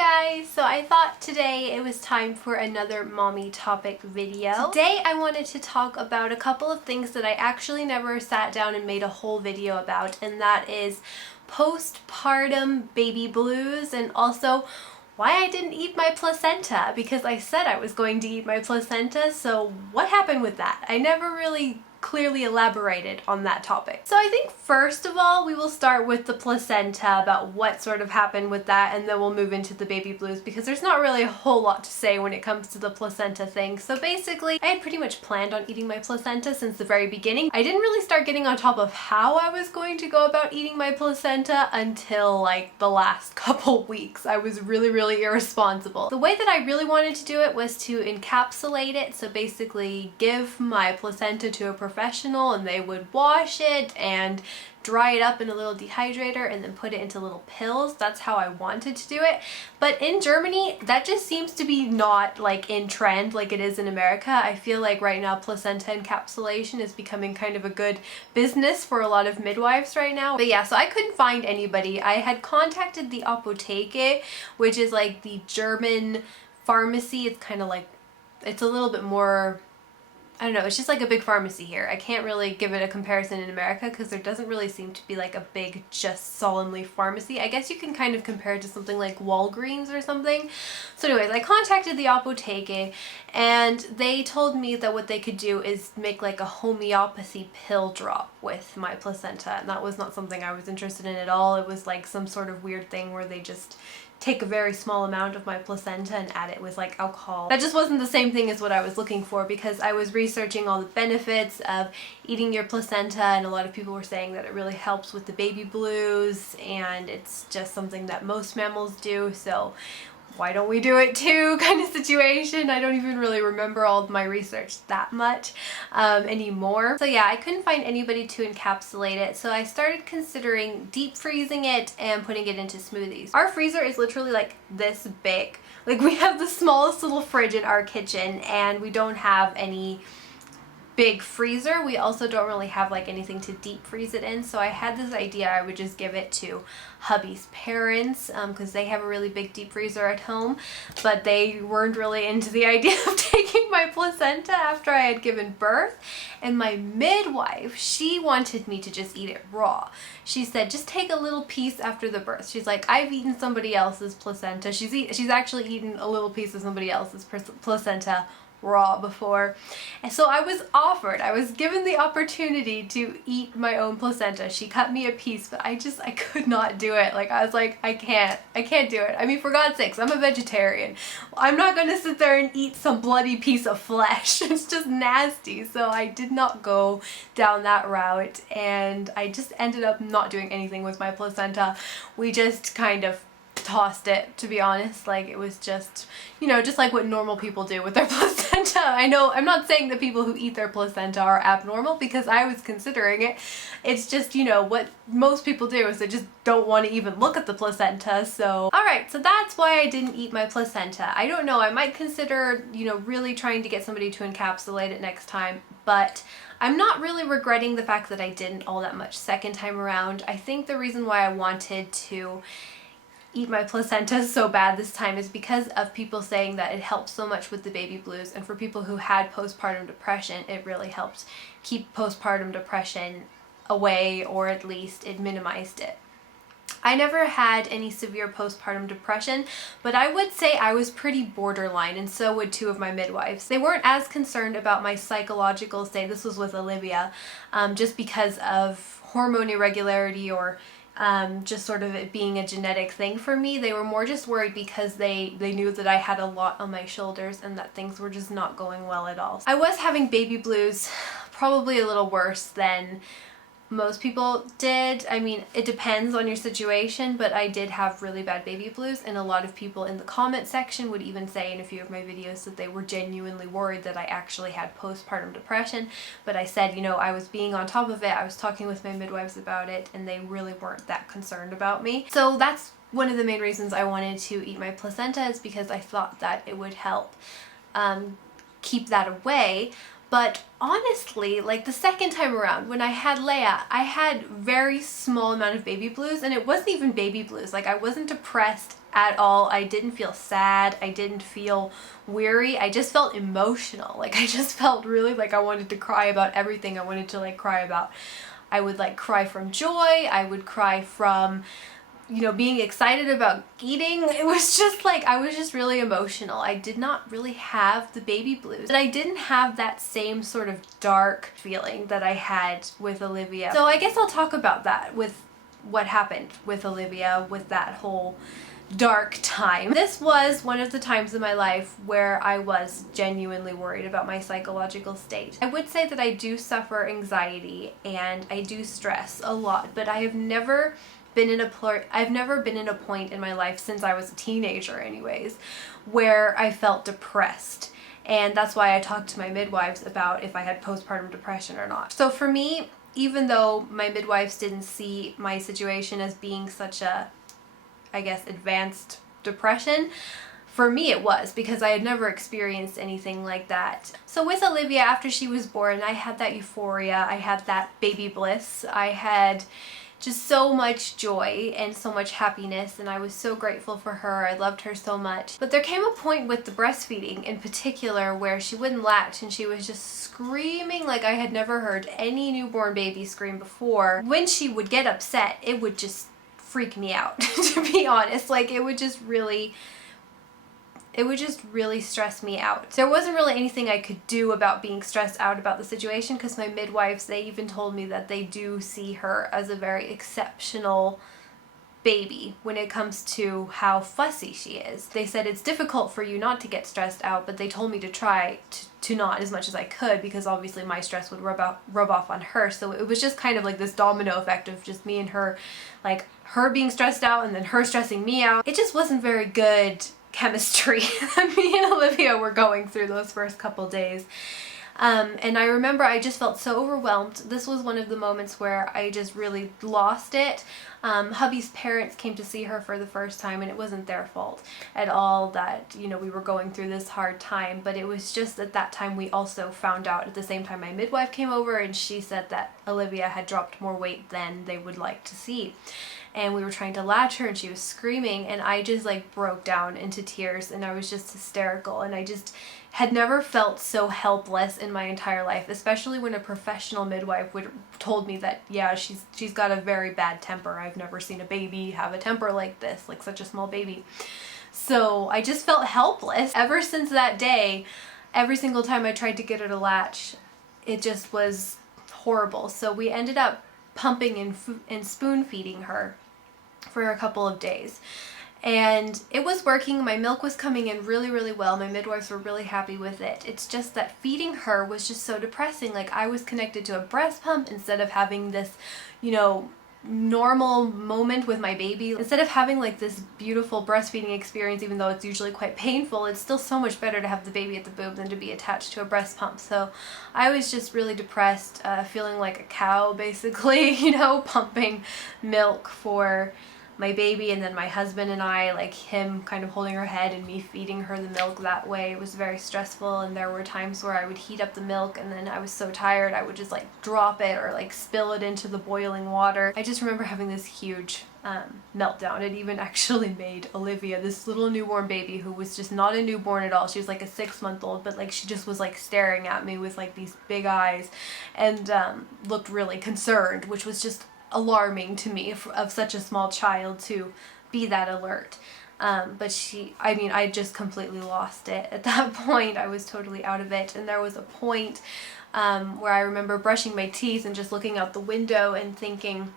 guys! So I thought today it was time for another mommy topic video. Today I wanted to talk about a couple of things that I actually never sat down and made a whole video about, and that is postpartum baby blues and also why I didn't eat my placenta, because I said I was going to eat my placenta, so what happened with that? I never really clearly elaborated on that topic. So I think first of all we will start with the placenta, about what sort of happened with that, and then we'll move into the baby blues because there's not really a whole lot to say when it comes to the placenta thing. So basically I had pretty much planned on eating my placenta since the very beginning. I didn't really start getting on top of how I was going to go about eating my placenta until like the last couple weeks. I was really irresponsible. The way that I really wanted to do it was to encapsulate it, so basically give my placenta to a professional and they would wash it and dry it up in a little dehydrator and then put it into little pills. That's how I wanted to do it. But in Germany, that just seems to be not like in trend like it is in America. I feel like right now placenta encapsulation is becoming kind of a good business for a lot of midwives right now. But yeah, so I couldn't find anybody. I had contacted the Apotheke, which is like the German pharmacy. It's kind of like, it's a little bit more, I don't know, it's just like a big pharmacy here. I can't really give it a comparison in America because there doesn't really seem to be like a big, just solemnly pharmacy. I guess you can kind of compare it to something like Walgreens or something. So anyways, I contacted the Apotheke and they told me that what they could do is make like a homeopathy pill drop with my placenta, and that was not something I was interested in at all. It was like some sort of weird thing where they just take a very small amount of my placenta and add it with like alcohol. That just wasn't the same thing as what I was looking for, because I was researching all the benefits of eating your placenta and a lot of people were saying that it really helps with the baby blues and it's just something that most mammals do, so why don't we do it too kind of situation. I don't even really remember all of my research that much anymore. So yeah, I couldn't find anybody to encapsulate it, so I started considering deep freezing it and putting it into smoothies. Our freezer is literally like this big. Like, we have the smallest little fridge in our kitchen and we don't have any big freezer. We also don't really have like anything to deep freeze it in, so I had this idea I would just give it to hubby's parents because they have a really big deep freezer at home, but they weren't really into the idea of taking my placenta after I had given birth. And my midwife, she wanted me to just eat it raw. She said just take a little piece after the birth. She's like, I've eaten somebody else's placenta. She's actually eaten a little piece of somebody else's placenta raw before, and so I was given the opportunity to eat my own placenta. She cut me a piece, but I could not do it. Like, I was like, I can't do it. I mean, for God's sakes, I'm a vegetarian. I'm not gonna sit there and eat some bloody piece of flesh. It's just nasty. So I did not go down that route, and I just ended up not doing anything with my placenta. We just kind of tossed it, to be honest. Like, it was just, you know, just like what normal people do with their placenta. I know, I'm not saying that people who eat their placenta are abnormal, because I was considering it. It's just, you know, what most people do is they just don't want to even look at the placenta. So alright, so that's why I didn't eat my placenta. I don't know, I might consider, you know, really trying to get somebody to encapsulate it next time, but I'm not really regretting the fact that I didn't all that much second time around. I think the reason why I wanted to eat my placenta so bad this time is because of people saying that it helps so much with the baby blues, and for people who had postpartum depression, it really helped keep postpartum depression away, or at least it minimized it. I never had any severe postpartum depression, but I would say I was pretty borderline, and so would two of my midwives. They weren't as concerned about my psychological state. This was with Olivia, just because of hormone irregularity or just sort of it being a genetic thing for me. They were more just worried because they knew that I had a lot on my shoulders and that things were just not going well at all. I was having baby blues, probably a little worse than most people did. I mean, it depends on your situation, but I did have really bad baby blues, and a lot of people in the comment section would even say in a few of my videos that they were genuinely worried that I actually had postpartum depression. But I said, you know, I was being on top of it. I was talking with my midwives about it, and they really weren't that concerned about me. So that's one of the main reasons I wanted to eat my placenta, is because I thought that it would help keep that away. But honestly, like the second time around when I had Leia, I had very small amount of baby blues, and it wasn't even baby blues. Like I wasn't depressed at all. I didn't feel sad. I didn't feel weary. I just felt emotional. Like I just felt really like I wanted to cry about everything I wanted to like cry about. I would like cry from joy. I would cry from, you know, being excited about eating. It was just like, I was just really emotional. I did not really have the baby blues, but I didn't have that same sort of dark feeling that I had with Olivia. So I guess I'll talk about that with what happened with Olivia, with that whole dark time. This was one of the times in my life where I was genuinely worried about my psychological state. I would say that I do suffer anxiety and I do stress a lot, but I have never been in a point in my life since I was a teenager anyways, where I felt depressed. And that's why I talked to my midwives about if I had postpartum depression or not. So for me, even though my midwives didn't see my situation as being such a, I guess, advanced depression, for me it was, because I had never experienced anything like that. So with Olivia, after she was born, I had that euphoria, I had that baby bliss, I had just so much joy and so much happiness, and I was so grateful for her. I loved her so much. But there came a point with the breastfeeding in particular where she wouldn't latch and she was just screaming like I had never heard any newborn baby scream before. When she would get upset, it would just freak me out, to be honest. Like it would just really stress me out. There wasn't really anything I could do about being stressed out about the situation, because my midwives, they even told me that they do see her as a very exceptional baby when it comes to how fussy she is. They said it's difficult for you not to get stressed out, but they told me to try to not as much as I could, because obviously my stress would rub off on her. So it was just kind of like this domino effect of just me and her, like her being stressed out and then her stressing me out. It just wasn't very good chemistry that me and Olivia were going through those first couple days. And I remember I just felt so overwhelmed. This was one of the moments where I just really lost it. Hubby's parents came to see her for the first time, and it wasn't their fault at all that, you know, we were going through this hard time, but it was just at that time we also found out at the same time my midwife came over, and she said that Olivia had dropped more weight than they would like to see. And we were trying to latch her and she was screaming, and I just like broke down into tears, and I was just hysterical, and I just had never felt so helpless in my entire life, especially when a professional midwife told me that, yeah, she's got a very bad temper. I've never seen a baby have a temper like this, like such a small baby. So I just felt helpless. Ever since that day, every single time I tried to get her to latch, it just was horrible. So we ended up pumping and spoon feeding her for a couple of days. And it was working. My milk was coming in really, really well. My midwives were really happy with it. It's just that feeding her was just so depressing. Like I was connected to a breast pump instead of having this, you know, normal moment with my baby. Instead of having like this beautiful breastfeeding experience, even though it's usually quite painful, it's still so much better to have the baby at the boob than to be attached to a breast pump. So I was just really depressed, feeling like a cow basically, you know, pumping milk for my baby, and then my husband and I, like him kind of holding her head and me feeding her the milk that way. It was very stressful, and there were times where I would heat up the milk and then I was so tired I would just like drop it or like spill it into the boiling water. I just remember having this huge meltdown. It even actually made Olivia, this little newborn baby who was just not a newborn at all, she was like a 6-month-old, but like she just was like staring at me with like these big eyes and looked really concerned, which was just alarming to me of such a small child to be that alert. But I just completely lost it at that point. I was totally out of it. And there was a point where I remember brushing my teeth and just looking out the window and thinking,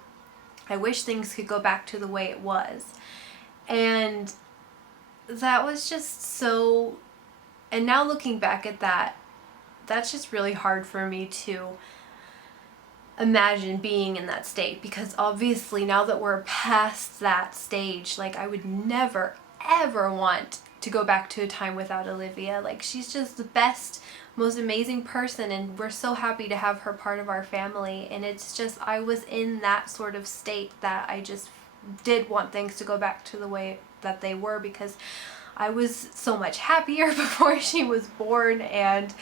I wish things could go back to the way it was. And that was just so, and now looking back at that, that's just really hard for me to imagine being in that state, because obviously now that we're past that stage, like I would never ever want to go back to a time without Olivia. Like she's just the best, most amazing person, and we're so happy to have her part of our family. And it's just, I was in that sort of state that I just did want things to go back to the way that they were, because I was so much happier before she was born, and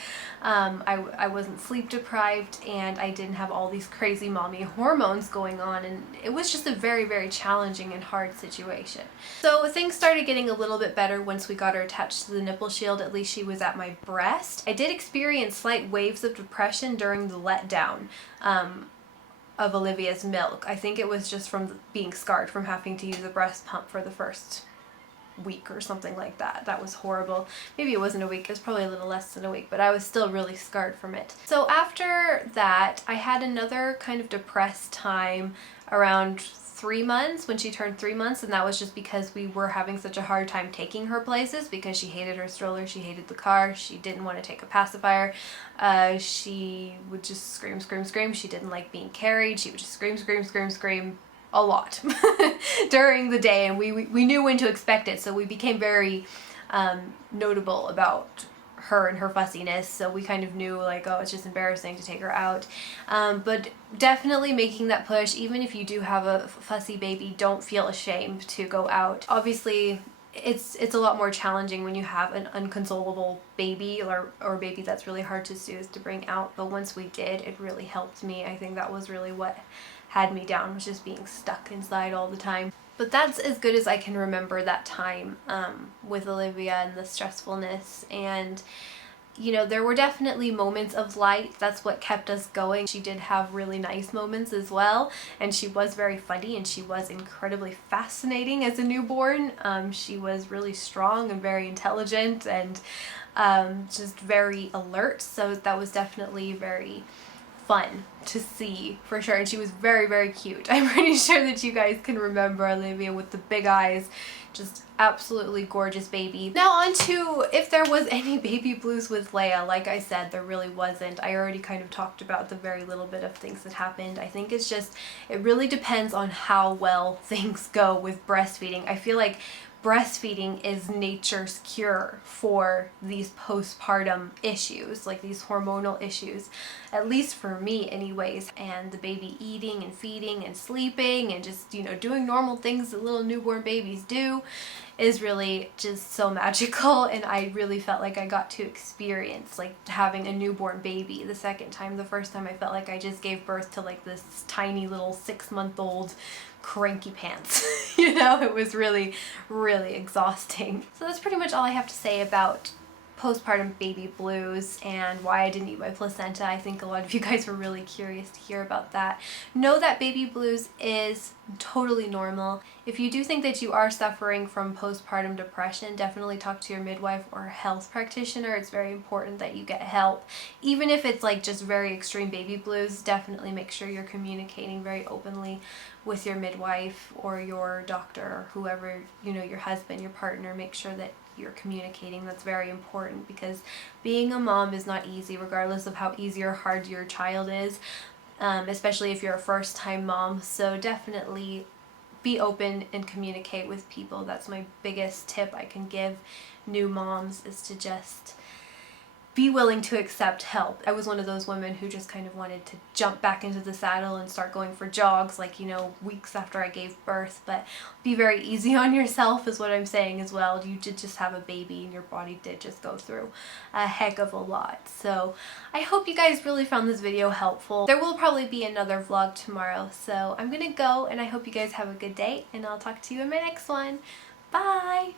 I wasn't sleep deprived, and I didn't have all these crazy mommy hormones going on, and it was just a very, very challenging and hard situation. So things started getting a little bit better once we got her attached to the nipple shield. At least she was at my breast. I did experience slight waves of depression during the letdown of Olivia's milk. I think it was just from being scarred from having to use a breast pump for the first week or something like that. That was horrible. Maybe it wasn't a week, it was probably a little less than a week, but I was still really scarred from it. So after that, I had another kind of depressed time around 3 months, when she turned 3 months, and that was just because we were having such a hard time taking her places, because she hated her stroller, she hated the car, she didn't want to take a pacifier, she would just scream, scream, scream, she didn't like being carried, she would just scream, scream, scream, scream a lot during the day, and we knew when to expect it, so we became very notable about her and her fussiness, so we kind of knew, like, oh, it's just embarrassing to take her out. But definitely making that push, even if you do have a fussy baby, don't feel ashamed to go out. Obviously it's a lot more challenging when you have an unconsolable baby, or a baby that's really hard to soothe to bring out, but once we did, it really helped me. I think that was really what had me down, was just being stuck inside all the time. But that's as good as I can remember that time with Olivia and the stressfulness. And you know, there were definitely moments of light. That's what kept us going. She did have really nice moments as well, and she was very funny, and she was incredibly fascinating as a newborn. She was really strong and very intelligent, and just very alert, so that was definitely very fun to see for sure. And she was very, very cute. I'm pretty sure that you guys can remember Olivia with the big eyes. Just absolutely gorgeous baby. Now on to if there was any baby blues with Leia. Like I said, there really wasn't. I already kind of talked about the very little bit of things that happened. I think it's just, it really depends on how well things go with breastfeeding. I feel like breastfeeding is nature's cure for these postpartum issues, like these hormonal issues, at least for me anyways. And the baby eating and feeding and sleeping and just, you know, doing normal things that little newborn babies do is really just so magical. And I really felt like I got to experience like having a newborn baby the second time. The first time I felt like I just gave birth to like this tiny little 6-month-old cranky pants. You know, it was really, really exhausting. So that's pretty much all I have to say about postpartum baby blues and why I didn't eat my placenta. I think a lot of you guys were really curious to hear about that. Know that baby blues is totally normal. If you do think that you are suffering from postpartum depression, definitely talk to your midwife or health practitioner. It's very important that you get help. Even if it's like just very extreme baby blues, definitely make sure you're communicating very openly with your midwife or your doctor or whoever, you know, your husband, your partner. Make sure that you're communicating. That's very important, because being a mom is not easy, regardless of how easy or hard your child is, especially if you're a first-time mom. So definitely be open and communicate with people. That's my biggest tip I can give new moms, is to just be willing to accept help. I was one of those women who just kind of wanted to jump back into the saddle and start going for jogs, like, you know, weeks after I gave birth. But be very easy on yourself is what I'm saying as well. You did just have a baby, and your body did just go through a heck of a lot. So I hope you guys really found this video helpful. There will probably be another vlog tomorrow, so I'm gonna go, and I hope you guys have a good day, and I'll talk to you in my next one. Bye!